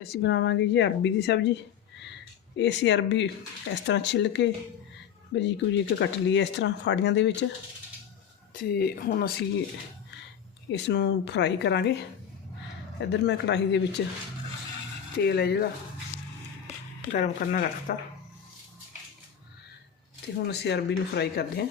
ਅਸੀਂ ਬਣਾਵਾਂਗੇ ਜੀ ਅਰਬੀ ਦੀ ਸਬਜ਼ੀ। ਇਹ ਅਸੀਂ ਅਰਬੀ ਇਸ ਤਰ੍ਹਾਂ ਛਿੱਲ ਕੇ ਬਰੀਕ ਬਰੀਕ ਕੱਟ ਲਈ ਇਸ ਤਰ੍ਹਾਂ ਫਾੜੀਆਂ ਦੇ ਵਿੱਚ। ਤੇ ਹੁਣ ਅਸੀਂ ਇਸ ਨੂੰ ਫਰਾਈ ਕਰਾਂਗੇ। ਇੱਧਰ ਮੈਂ ਕੜਾਹੀ ਦੇ ਵਿੱਚ ਤੇਲ ਹੈ ਜਿਹੜਾ ਗਰਮ ਕਰਨਾ ਰੱਖਤਾ। ਤੇ ਹੁਣ ਅਸੀਂ ਅਰਬੀ ਨੂੰ ਫਰਾਈ ਕਰਦੇ ਹਾਂ।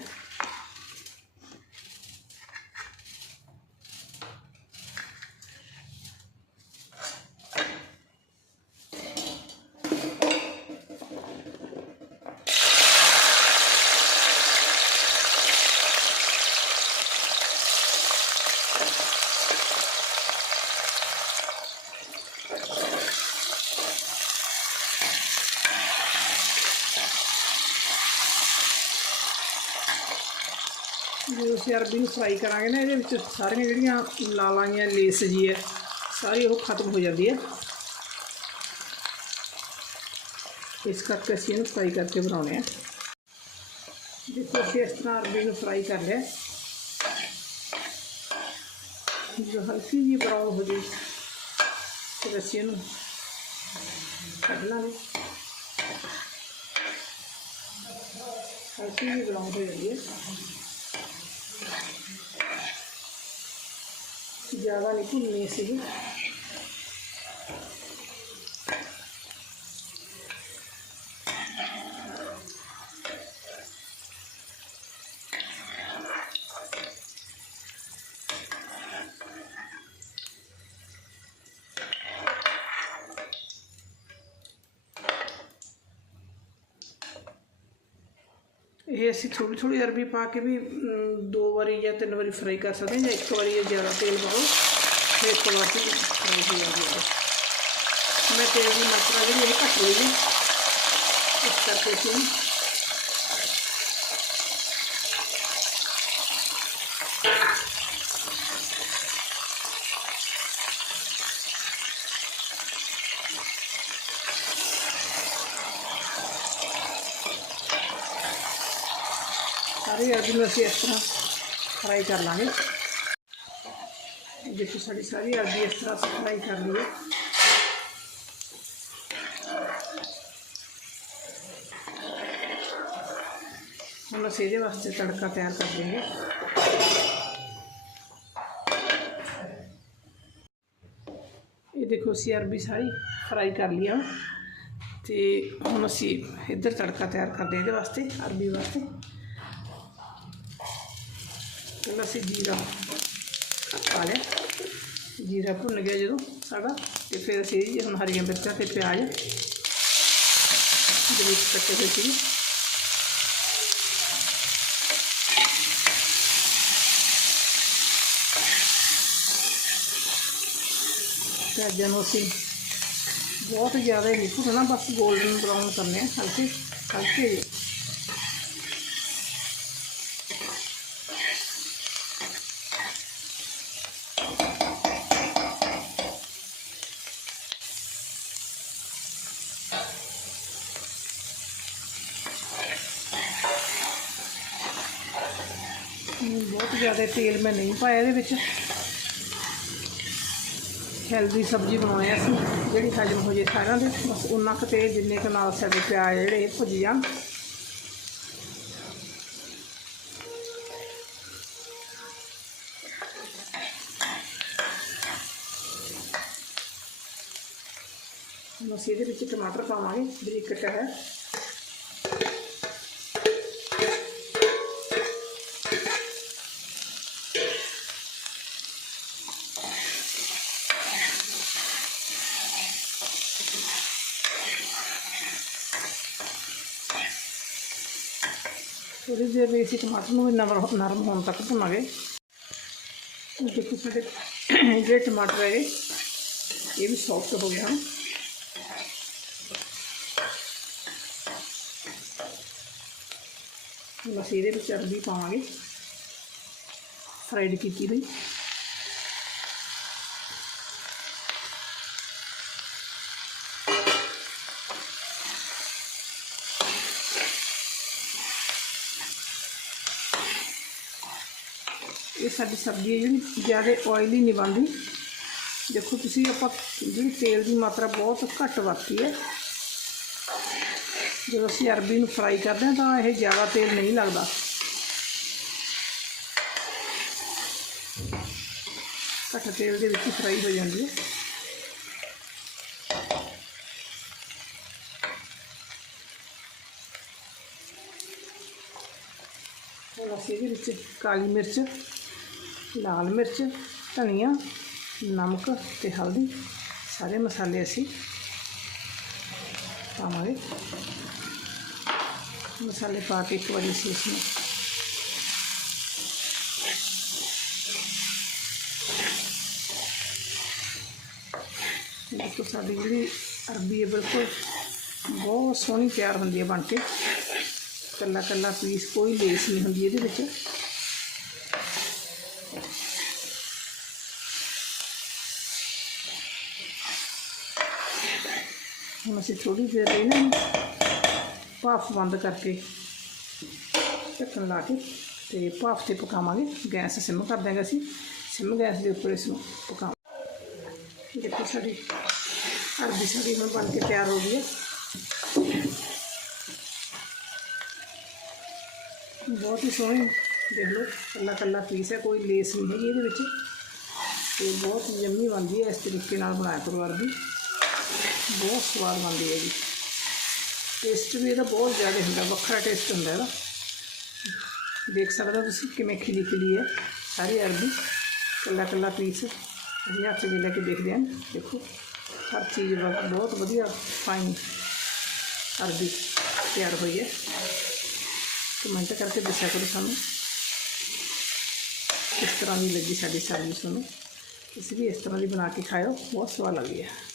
ਜਦੋਂ ਅਸੀਂ ਅਰਬੀ ਨੂੰ ਫਰਾਈ ਕਰਾਂਗੇ ਨਾ ਇਹਦੇ ਵਿੱਚ ਸਾਰੀਆਂ ਜਿਹੜੀਆਂ ਲਾਲਾਂ ਜਾਂ ਲੇਸ ਜੀ ਹੈ ਸਾਰੀ ਉਹ ਖਤਮ ਹੋ ਜਾਂਦੀ ਹੈ ਇਸ ਕਰਕੇ ਅਸੀਂ ਇਹਨੂੰ ਫਰਾਈ ਕਰਕੇ ਬਣਾਉਣੇ ਆ ਦੇਖੋ ਅਸੀਂ ਇਸ ਤਰ੍ਹਾਂ ਅਰਬੀ ਨੂੰ ਫਰਾਈ ਕਰ ਲਿਆ ਜਦੋਂ ਹਲਕੀ ਜਿਹੀ ਬਰਾਊਨ ਹੋ ਜਾਏ ਫਿਰ ਅਸੀਂ ਇਹਨੂੰ ਕੱਢ ਲਾਂਗੇ। ਹਲਕੀ ਜਿਹੀ ਬਰਾਊਨ ਹੋ ਜਾਂਦੀ ਹੈ ਜ਼ਿਆਦਾ ਨਹੀਂ ਭੁੰਨਣੀ ਸੀ ਇਹ ਅਸੀਂ ਥੋੜੀ ਥੋੜੀ ਅਰਬੀ ਪਾ ਕੇ ਵੀ ਦੋ ਵਾਰੀ ਜਾਂ ਤਿੰਨ ਵਾਰੀ ਫਰਾਈ ਕਰ ਸਕਦੇ ਹਾਂ ਜਾਂ ਇੱਕ ਵਾਰੀ ਜੇ ਜ਼ਿਆਦਾ ਤੇਲ ਪਾਓ। ਫਿਰ ਇੱਕ ਵਾਰ ਚ ਫਰਾਈ ਹੋ ਜਾਂਦੀ ਮੈਂ ਤੇਲ ਦੀ ਮਾਤਰਾ ਜਿਹੜੀ ਇਹ ਘੱਟ ਲਈ ਹੈ। ਇਸ ਕਰਕੇ ਅਸੀਂ ਸਾਰੀ ਅਰਬੀ ਨੂੰ ਅਸੀਂ ਇਸ ਤਰ੍ਹਾਂ ਫਰਾਈ ਕਰ ਲਾਂਗੇ। ਦੇਖੋ ਸਾਡੀ ਸਾਰੀ ਅਰਬੀ ਇਸ ਤਰ੍ਹਾਂ ਫਰਾਈ ਕਰ ਲਈਏ। ਹੁਣ ਅਸੀਂ ਇਹਦੇ ਵਾਸਤੇ ਤੜਕਾ ਤਿਆਰ ਕਰ ਦੇਂਗੇ ਇਹ ਦੇਖੋ ਅਸੀਂ ਅਰਬੀ ਸਾਰੀ ਫਰਾਈ ਕਰ ਲਈ ਆ। ਤੇ ਹੁਣ ਅਸੀਂ ਇੱਧਰ ਤੜਕਾ ਤਿਆਰ ਕਰਦੇ ਇਹਦੇ ਵਾਸਤੇ, ਅਰਬੀ ਵਾਸਤੇ। ਪਹਿਲਾਂ ਅਸੀਂ ਜੀਰਾ। ਪਾ ਲਿਆ ਜੀਰਾ ਭੁੰਨ ਗਿਆ ਜਦੋਂ ਸਾਡਾ, ਤੇ ਫਿਰ ਅਸੀਂ ਹੁਣ ਹਰੀਆਂ ਮਿਰਚਾਂ ਤੇ ਪਿਆਜ਼, ਬਰੀਕ ਕੱਟੇ ਹੋਏ ਸੀ। ਪਿਆਜ਼ਾਂ ਨੂੰ ਅਸੀਂ ਬਹੁਤ ਜ਼ਿਆਦਾ ਹੀ ਨਹੀਂ ਭੁੰਨਣਾ, ਬਸ 골ਡਨ ਬਰਾਊਨ ਕਰਨੇ ਹਲਕੇ ਹਲਕੇ ਬਹੁਤ ਜ਼ਿਆਦਾ ਤੇਲ ਮੈਂ ਨਹੀਂ ਪਾਇਆ ਇਹਦੇ ਵਿੱਚ। ਹੈਲਦੀ ਸਬਜ਼ੀ ਬਣਾਉਣੀ ਅਸੀਂ, ਜਿਹੜੀ ਹਜਮ ਹੋ ਜੇ ਸਾਰਿਆਂ ਦੇ। ਬਸ ਉਨਾ ਕੁ ਤੇਲ, ਜਿੰਨੇ ਕੁ ਨਾਲ ਸਾਡੇ ਪਿਆਜ਼ ਜਿਹੜੇ ਇਹ ਭੁੱਜ ਜਾਣ। ਹੁਣ ਅਸੀਂ ਇਹਦੇ ਵਿੱਚ ਟਮਾਟਰ ਪਾਵਾਂਗੇ, ਬਰੀਕ ਕੱਟਿਆ ਹੈ ਥੋੜੀ ਦੇਰ ਲਈ ਅਸੀਂ ਟਮਾਟਰ ਨੂੰ ਵੀ ਨਰਮ ਨਰਮ ਹੋਣ ਤੱਕ ਭੁੰਨਾਂਗੇ। ਦੇਖੋ ਸਾਡੇ ਜਿਹੜੇ ਟਮਾਟਰ ਹੈਗੇ ਇਹ ਵੀ ਸੌਫਟ ਹੋ ਗਏ ਹਨ। ਹੁਣ ਅਸੀਂ ਇਹਦੇ ਵਿੱਚ ਅਰਬੀ ਪਾਵਾਂਗੇ। ਫਰਾਈਡ ਕੀਤੀ ਹੋਈ। ਇਹ ਸਾਡੀ ਸਬਜ਼ੀ ਹੈ ਜਿਹੜੀ ਜ਼ਿਆਦਾ ਆਇਲੀ ਨਹੀਂ ਬਣਦੀ। ਦੇਖੋ ਤੁਸੀਂ ਆਪਾਂ ਜਿਹੜੀ ਤੇਲ ਦੀ ਮਾਤਰਾ ਬਹੁਤ ਘੱਟ ਵਰਤੀ ਹੈ। ਜਦੋਂ ਅਸੀਂ ਅਰਬੀ ਨੂੰ ਫਰਾਈ ਕਰਦੇ ਹਾਂ ਤਾਂ ਇਹ ਜ਼ਿਆਦਾ ਤੇਲ ਨਹੀਂ ਲੱਗਦਾ। ਘੱਟ ਤੇਲ ਦੇ ਵਿੱਚ ਫਰਾਈ ਹੋ ਜਾਂਦੀ ਹੈ। ਹੁਣ ਅਸੀਂ ਇਹਦੇ ਵਿੱਚ ਕਾਲੀ ਮਿਰਚ ਲਾਲ ਮਿਰਚ, ਧਨੀਆ, ਨਮਕ ਤੇ ਹਲਦੀ, ਸਾਰੇ ਮਸਾਲੇ ਅਸੀਂ ਪਾਵਾਂਗੇ। ਮਸਾਲੇ ਪਾ ਕੇ ਇੱਕ ਵਾਰੀ ਅਸੀਂ ਇਸਨੂੰ ਦੇਖੋ ਸਾਡੀ ਜਿਹੜੀ ਅਰਬੀ ਹੈ ਬਿਲਕੁਲ ਬਹੁਤ ਸੋਹਣੀ ਤਿਆਰ ਹੁੰਦੀ ਹੈ ਬਣ ਕੇ। ਕੱਲਾ ਕੱਲਾ ਪੀਸ ਕੋਈ ਲੇਸ ਨਹੀਂ ਹੁੰਦੀ ਇਹਦੇ ਵਿੱਚ। ਹੁਣ ਅਸੀਂ ਥੋੜੀ ਦੇਰ ਲਈ ਨਾ ਭਾਫ ਬੰਦ ਕਰਕੇ ਢੱਕਣ ਲਾ ਕੇ ਤੇ ਭਾਫ ਤੇ ਪਕਾਵਾਂਗੇ। ਗੈਸ ਸਿਮ ਕਰ ਦਾਂਗੇ ਅਸੀਂ। ਸਿਮ ਗੈਸ ਦੇ ਉੱਪਰ ਇਸ ਨੂੰ ਪਕਾਵਾਂਗੇ। ਦੇਖੋ ਸਾਡੀ ਅਰਬੀ ਸਾਡੀ ਹੁਣ ਬਣ ਕੇ ਤਿਆਰ ਹੋ ਗਈ ਹੈ। ਬਹੁਤ ਹੀ ਸੋਹਣੀ ਦੇਖ ਲਓ, ਕੱਲਾ ਕੱਲਾ ਪੀਸ ਹੈ, ਕੋਈ ਲੇਸ ਨਹੀਂ ਹੈਗੀ ਇਹਦੇ ਵਿੱਚ। ਤੇ ਬਹੁਤ ਯੰਮੀ ਬਣਦੀ ਹੈ, ਇਸ ਤਰੀਕੇ ਨਾਲ ਬਣਾਇਆ ਕਰੋ ਅਰਬੀ ਬਹੁਤ ਸਵਾਦ ਬਣਦੀ ਹੈ ਜੀ। ਟੇਸਟ ਵੀ ਇਹਦਾ ਬਹੁਤ ਜ਼ਿਆਦਾ ਹੁੰਦਾ, ਵੱਖਰਾ ਟੇਸਟ ਹੁੰਦਾ ਇਹਦਾ। ਦੇਖ ਸਕਦੇ ਹੋ ਤੁਸੀਂ ਕਿਵੇਂ ਖਿਲੀ ਖਿਲੀ ਹੈ, ਸਾਰੀ ਅਰਬੀ, ਕੱਲਾ ਕੱਲਾ ਪੀਸ ਅਸੀਂ ਹੱਥ 'ਚ ਲੈ ਕੇ ਦੇਖਦੇ ਹਾਂ। ਦੇਖੋ, ਹਰ ਚੀਜ਼ ਬ- ਬਹੁਤ ਵਧੀਆ ਫਾਈਨ ਅਰਬੀ ਤਿਆਰ ਹੋਈ ਹੈ। ਕਮੈਂਟ ਕਰਕੇ ਦੱਸਿਆ ਕਰੋ ਸਾਨੂੰ। ਕਿਸ ਤਰ੍ਹਾਂ ਦੀ ਲੱਗੀ ਸਾਡੀ ਸਬਜ਼ੀ ਤੁਹਾਨੂੰ? ਤੁਸੀਂ ਵੀ ਇਸ ਤਰ੍ਹਾਂ ਦੀ ਬਣਾ ਕੇ ਖਾਓ ਬਹੁਤ ਸਵਾਦ ਲੱਗਦੀ ਹੈ।